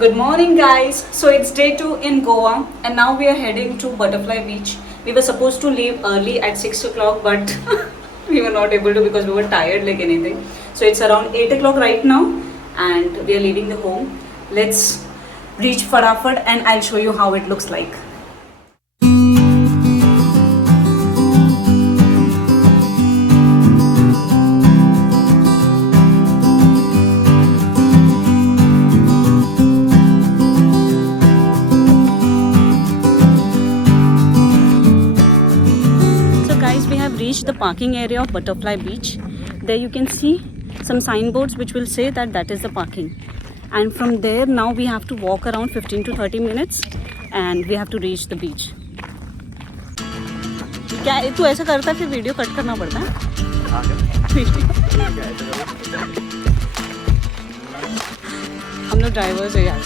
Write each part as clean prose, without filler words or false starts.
Good morning, guys. So it's day 2 in Goa, and now we are heading to Butterfly Beach. We were supposed to leave early at 6 o'clock, but we were not able to because we were tired like anything. So it's around 8 o'clock right now, and we are leaving the home. Let's reach Farafat, and I'll show you how it looks like. Reached the parking area of Butterfly Beach. There you can see some signboards which will say that is the parking, and from there now we have to walk around 15 to 30 minutes and we have to reach the beach. क्या तू ऐसा करता है फिर video cut करना पड़ता है? हम लोग ड्राइवर्स हैं यार.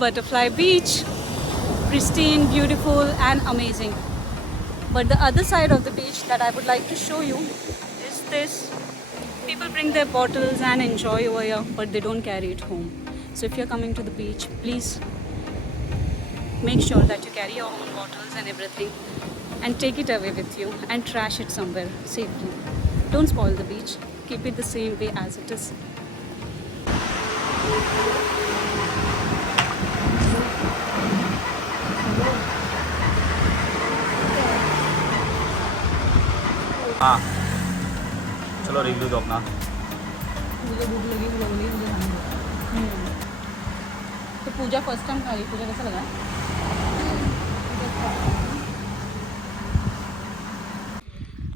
Butterfly Beach, pristine, beautiful and amazing. But the other side of the beach that I would like to show you is this. People bring their bottles and enjoy over here, but they don't carry it home. So if you're coming to the beach, please make sure that you carry your own bottles and everything and take it away with you and trash it somewhere safely. Don't spoil the beach. Keep it the same way as it is. हाँ चलो review दो अपना. मुझे भूख लगी मुझे खाने दो. तो पूजा फर्स्ट टाइम खा रही. पूजा कैसा लगा?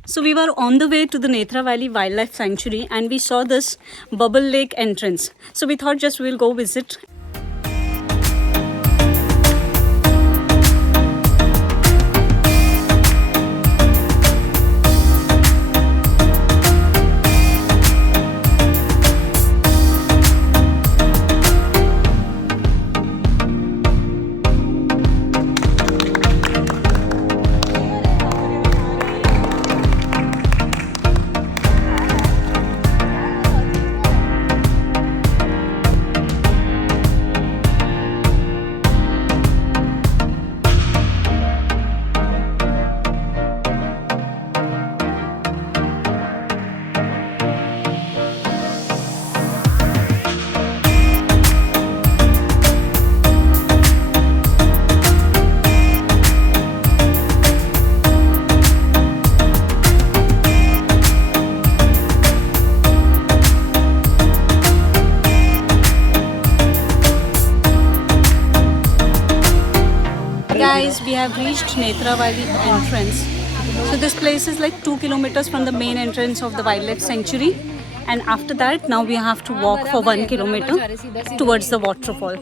So we were on the way to the Netra Valley Wildlife Sanctuary and we saw this Bubble Lake entrance. So we thought just we'll go visit. Guys, we have reached Netra Valley entrance. So this place is like 2 kilometers from the main entrance of the wildlife sanctuary, and after that now we have to walk for 1 kilometer towards the waterfall.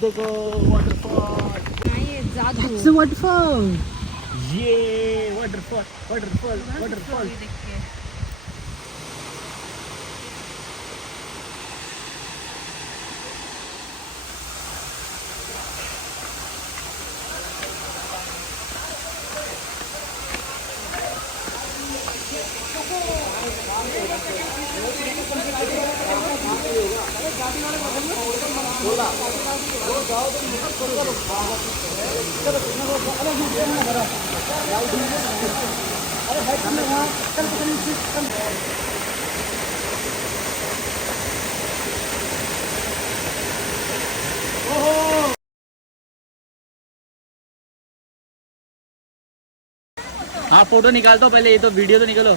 देखो waterfall. It's a waterfall. ये waterfall waterfall waterfall. देखिए हाँ photo निकाल दो पहले, ये तो video तो निकालो।